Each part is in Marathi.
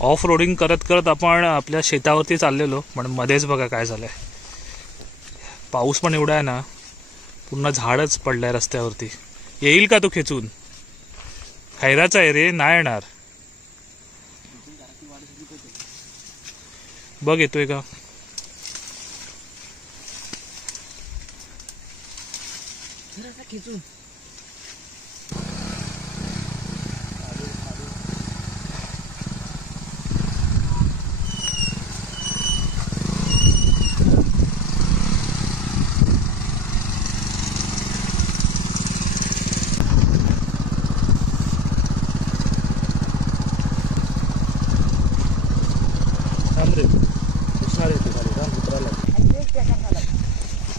ऑफ रोडिंग करत करत आपण आपल्या शेतावरती चाललेलो, पण मध्येच बघा काय झालंय. पाऊस पण एवढा आहे ना, पूर्ण झाडच पडलंय रस्त्यावरती. येईल का तो खेचून? खैराचा आहे रे, नाही येणार. बघ येतोय का? खेचून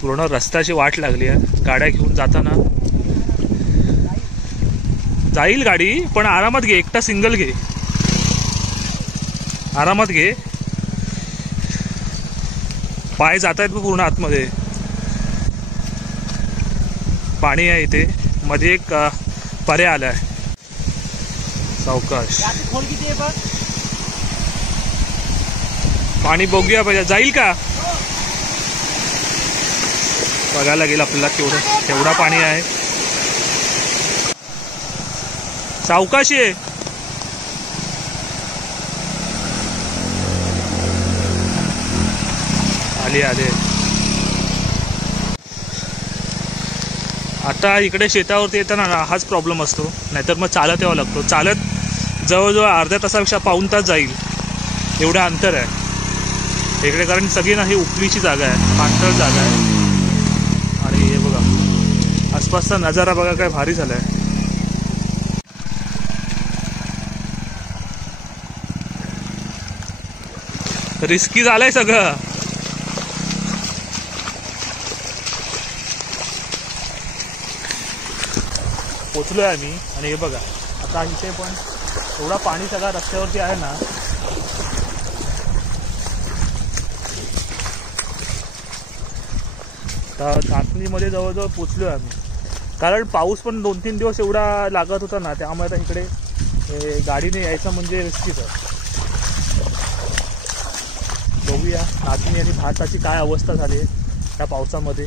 पूर्ण रस्त्याची वाट लागली आहे. गाड्या घेऊन जाताना जाईल गाडी, पण आरामात घे. एकटा सिंगल घे, आरामात घे. पाय जात आहेत पूर्ण आतमध्ये. पाणी आहे इथे. मध्ये एक पर्या आलाय. सावकाश. पाणी बघूया पाहिजे, जाईल का बघायला लागेल आपल्याला. केवढा पाणी आहे. सावकाश आहे. आले आले. आता इकडे शेतावरती येताना हाच प्रॉब्लेम असतो, नाहीतर मग चालत यावं लागतो. चालत जवळजवळ अर्ध्या तासापेक्षा पाऊण तास जाईल, एवढं अंतर आहे इकडे. कारण सगळी ना ही उकलीची जागा आहे, पाणथळ जागा आहे. आणि हे बघा आसपासचा नजारा बघा काय भारी झालाय. रिस्की झालंय सगळं. पोचलोय आम्ही. आणि हे बघा आता इथे पण एवढा पाणी सगळा रस्त्यावरती आहे ना. नाचणीमध्ये जवळजवळ पोचलोय आम्ही. कारण पाऊस पण 2-3 दिवस एवढा लागत होता ना, त्यामुळे आता इकडे गाडीने यायचं म्हणजे रिस्कीच आहे. बघूया नाचणी आणि भाताची काय अवस्था झाली आहे त्या पावसामध्ये.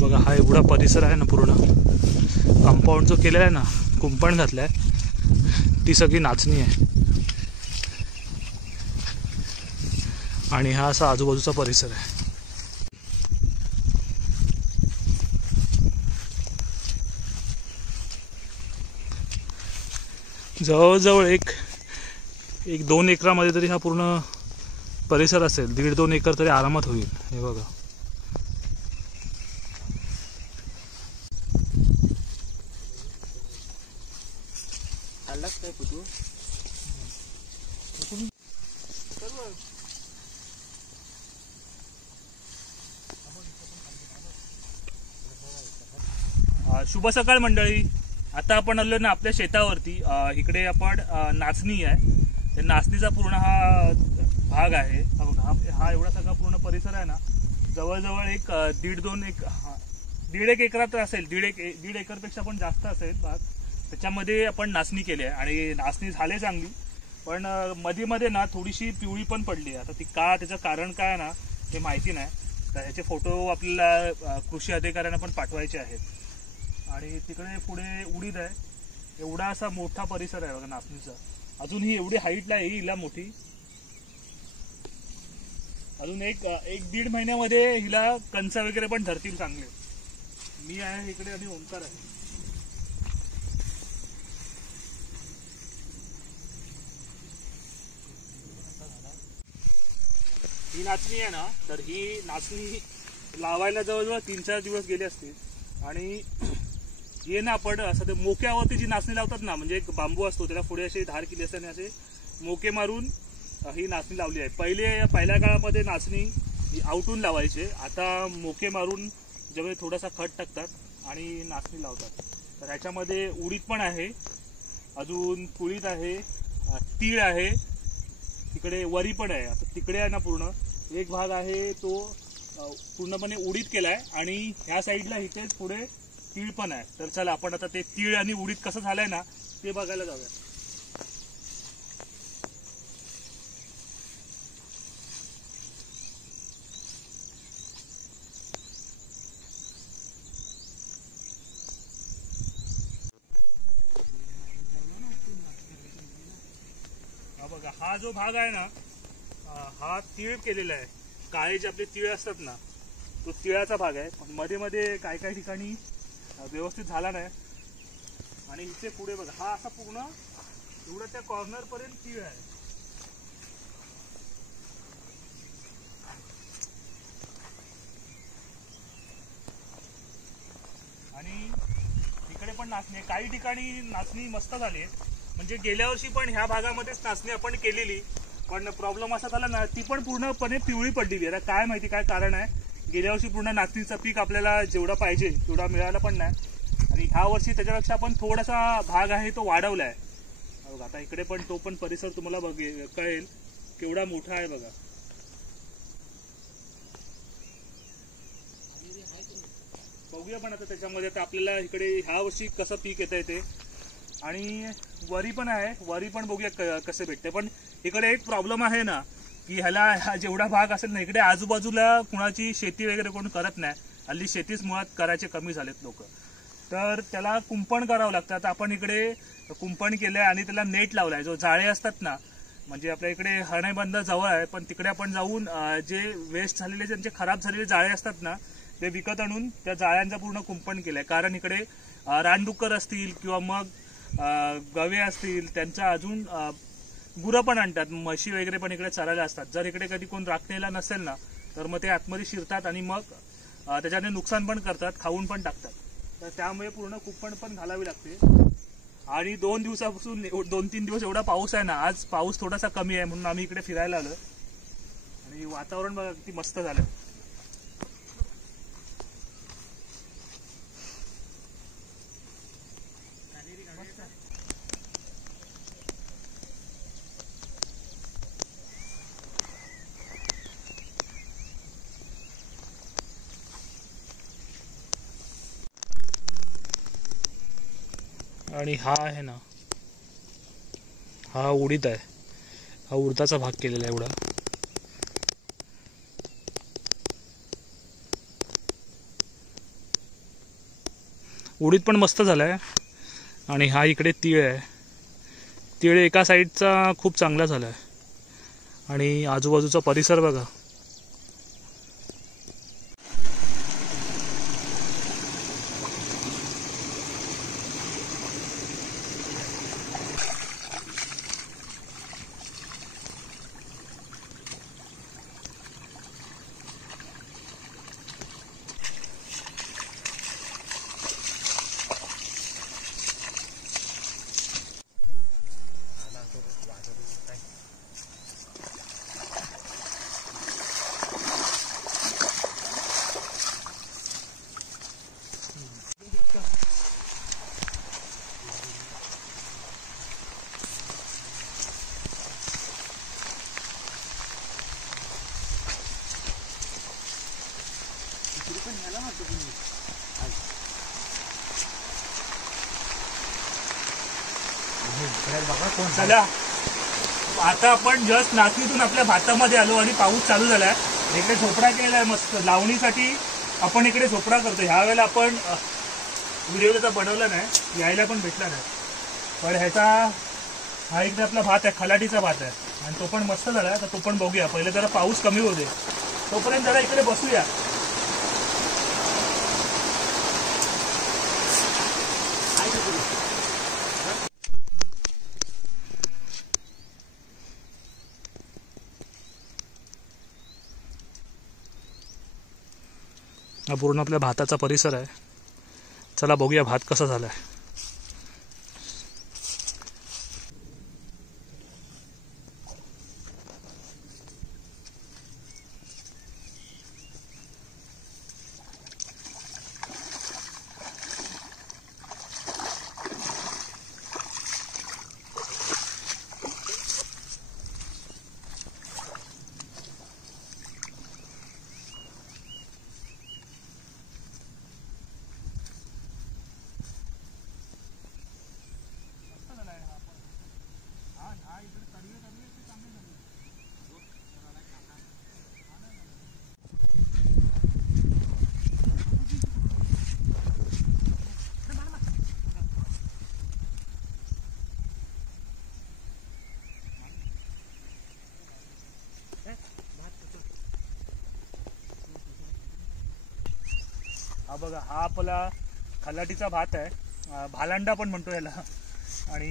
बघा हा एवढा परिसर आहे ना, पूर्ण कंपाऊंड जो केलेला आहे ना, कुंपण घातलाय, ती सगळी नाचणी आहे. आणि हा असा आजूबाजूचा परिसर आहे. जवळजवळ एक 2 एकरामध्ये तरी हा पूर्ण परिसर असेल. 1.5-2 एकर तरी आरामात होईल. हे बघा शुभ सकाळ मंडळी. आता आपण आलो ना आपल्या शेतावरती. इकडे आपण नाचणी आहे, त्या नाचणीचा पूर्ण हा भाग आहे. हा एवढा सगळा पूर्ण परिसर आहे ना, जवळजवळ एक 1.5 एकरात असेल. 1.5 एकरपेक्षा पण जास्त असेल भाग. त्याच्यामध्ये आपण नाचणी केली आहे. आणि नाचणी झाली चांगली, पण मध्ये ना थोडीशी पिवळी पण पडली आहे. आता ती का, त्याचं कारण काय ना ते माहिती नाही. तर ह्याचे फोटो आपल्याला कृषी अधिकाऱ्यांना पण पाठवायचे आहेत। आणि तिकडे पुढे उडीद आहे, एवढा असा मोठा परिसर आहे बघा नाचणीचा। अजून ही एवढी हाईटला येईल मोठी, अजून एक दीड महिन्यामध्ये हिला कंचा वगैरे पण धरतील चांगले। मी आहे इकडे आणि ओंकार आहे। ही नाचणी आहे ना, तर ही नाचणी लावायला जवळजवळ 3-4 दिवस गेले असतील। आणि हे ना आपण असं ते मोक्यावरती जी नाचणी लावतात ना, म्हणजे एक बांबू असतो त्याला पुढे असे धार केली असते आणि असे मोके मारून ही नाचणी लावली आहे। पहिल्या काळामध्ये नाचणी आवटून लावायचे, आता मोके मारून ज्यावेळी थोडासा खत टाकतात आणि नाचणी लावतात। तर ह्याच्यामध्ये उडीद पण आहे, अजून कुळीद आहे, तीळ आहे, तिकडे वरी पण आहे। आता तिकडे आहे ना पूर्ण एक भाग आहे तो पूर्णपणे उडीद केलाय आणि ह्या साईडला इथेच पुढे तीळ पण आहे। तर चला आपण आता ते तीळ आणि उडीद कसं झालंय ना ते बघायला जाऊया। हा बघा, हा जो भाग आहे ना हा तीळ केलेला आहे। काळे जे आपले तीळ असतात ना तो तिळाचा भाग आहे, पण मध्ये मध्ये काही ठिकाणी व्यवस्थित झाला नाही। आणि इथे पुढे बघा, हा असा पूर्ण एवढा त्या कॉर्नर पर्यंत तीळ आहे। आणि इकडे पण नाचणी, काही ठिकाणी नाचणी मस्त झाली आहे। म्हणजे गेल्या वर्षी पण ह्या भागामध्येच नाचणी आपण केलेली, पण प्रॉब्लेम असा झाला ना ती पण पूर्णपणे पिवळी पडलेली। आता काय माहिती काय कारण आहे, गेल्या वर्षी पूर्ण नाचणीचं पीक आपल्याला जेवढा पाहिजे तेवढा मिळाला पण नाही। आणि ह्या वर्षी त्याच्यापेक्षा आपण थोडासा भाग आहे तो वाढवलाय। आता इकडे पण तो पण परिसर तुम्हाला कळेल केवढा मोठा आहे बघा। बघूया पण आता त्याच्यामध्ये आता आपल्याला इकडे ह्या वर्षी कसं पीक येतंय ते। आणि वरी पण आहे, वरी पण बघूया कसे भेटते। पण इकडे एक प्रॉब्लेम आहे ना की ह्याला जेवढा भाग असेल ना इकडे आजूबाजूला कुणाची शेती वगैरे कोण करत नाही, हल्ली शेतीच मुळात करायचे कमी झालेत लोक। तर त्याला कुंपण करावं लागतं। आता आपण इकडे कुंपण केलंय आणि त्याला नेट लावलाय, जो जाळे असतात ना, म्हणजे आपल्या इकडे हरणबंद जवळ आहे पण तिकडे आपण जाऊन जे वेस्ट झालेले ज्यांचे खराब झालेले जाळे असतात ना ते विकत आणून त्या जाळ्यांचं पूर्ण कुंपण केलंय। कारण इकडे रानडुक्कर असतील किंवा मग गवे असतील, त्यांचा अजून गुरं पण आणतात, म्हशी वगैरे पण इकडे चरायला असतात। जर इकडे कधी कोण राखणेला नसेल ना तर मग ते आतमध्ये शिरतात आणि मग त्याच्याने नुकसान पण करतात, खाऊन पण टाकतात। तर त्यामुळे पूर्ण कुंपण पण घालावी लागते। आणि 2 दिवसापासून 2-3 दिवस एवढा पाऊस आहे ना, आज पाऊस थोडासा कमी आहे म्हणून आम्ही इकडे फिरायला आलो। आणि वातावरण बघा किती मस्त झालं। आणि हा आहे ना, हा उडीद आहे, हा उडदाचा भाग केलेला आहे एवढा। उडीद पण मस्त झालाय। आणि हा इकडे तीळ आहे, तीळ एका साईडचा खूप चांगला झालाय। आणि आजूबाजूचा परिसर बघा। चला आता आपण जस्ट नाचणीतून आपल्या भातामध्ये आलो आणि पाऊस चालू झालाय। इकडे झोपडा केलेला आहे मस्त लावणीसाठी. आपण इकडे झोपडा करतो. ह्या वेळेला आपण व्हिडिओ त्याचा बनवला नाही, यायला पण भेटला नाही. पण ह्याचा हा इकडे आपला भात आहे, खलाटीचा भात आहे आणि तो पण मस्त झाला. तर तो पण बघूया. पहिले जरा पाऊस कमी होऊ दे, तोपर्यंत जरा इकडे बसूया. हा पूर्ण आपल्या भाताचा परिसर आहे. चला बघूया भात कसा झालाय. हा बघा, हा आपला खलाटीचा भात आहे, भालांडा पण म्हणतो याला. आणि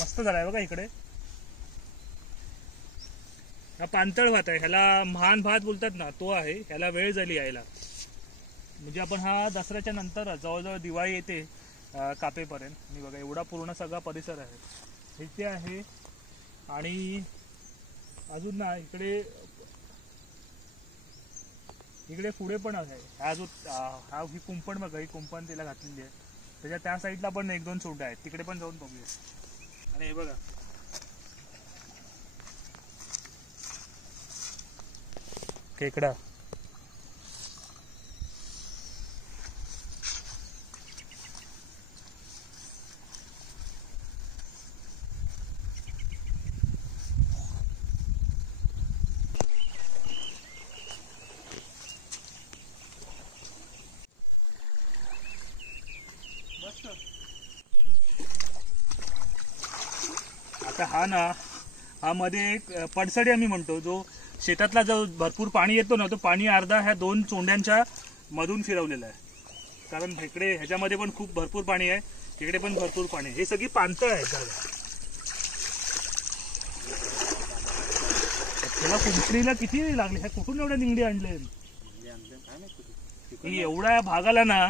मस्त झालाय बघा. इकडे हा पांतळ भात आहे, ह्याला महान भात बोलतात ना, तो आहे. ह्याला वेळ झाली यायला. म्हणजे आपण हा दसऱ्याच्या नंतर जवळजवळ दिवाळी येते कापेपर्यंत. आणि बघा एवढा पूर्ण सगळा परिसर आहे इथे आहे. आणि अजून ना इकडे पुढे पण आहे. हा जो ही कुंपण बघा, ही कुंपण तिला घातलेली आहे. त्याच्या त्या साईडला पण 1-2 सोंडा आहेत, तिकडे पण जाऊन बघूया. आणि हे बघा खेकडा. आता हा मध्ये एक पडसडी आम्ही म्हणतो, जो शेतातला जो भरपूर पाणी येतो ना, तो पाणी अर्धा ह्या 2 चोंड्यांच्या मधून फिरवलेला आहे. कारण इकडे ह्याच्यामध्ये पण खूप भरपूर पाणी आहे, इकडे पण भरपूर पाणी आहे. हे सगळी पाणतळ आहे जागा. त्याला कुंपणीला किती लागले, ह्या कुठून एवढ्या निंगडी आणले? एवढ्या भागाला ना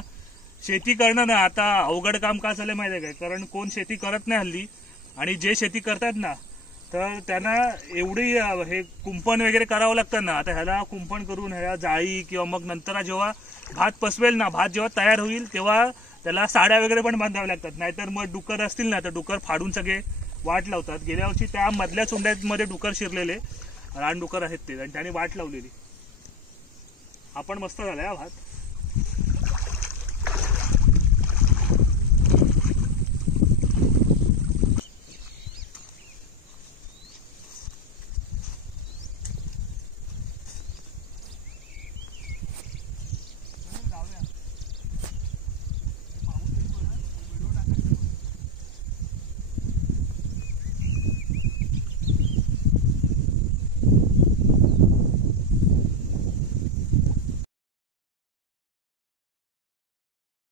शेती करणं ना आता अवघड काम का झालं माहिती आहे काय? कारण कोण शेती करत नाही हल्ली. आणि जे शेती करतात ना, तर त्यांना एवढी हे कुंपण वगैरे करावं लागतं ना. आता ह्याला कुंपण करून ह्या जाळी किंवा मग नंतर जेव्हा भात पसवेल ना, भात जेव्हा तयार होईल तेव्हा त्याला साड्या वगैरे पण बांधाव्या लागतात. नाहीतर मग डुकर असतील ना, तर डुकर फाडून सगळे वाट लावतात. गेल्या वर्षी त्या मधल्या चोंड्यांमध्ये डुकर शिरलेले, रानडुकर आहेत ते, आणि त्याने वाट लावलेली. हा पण मस्त झालाय हा भात.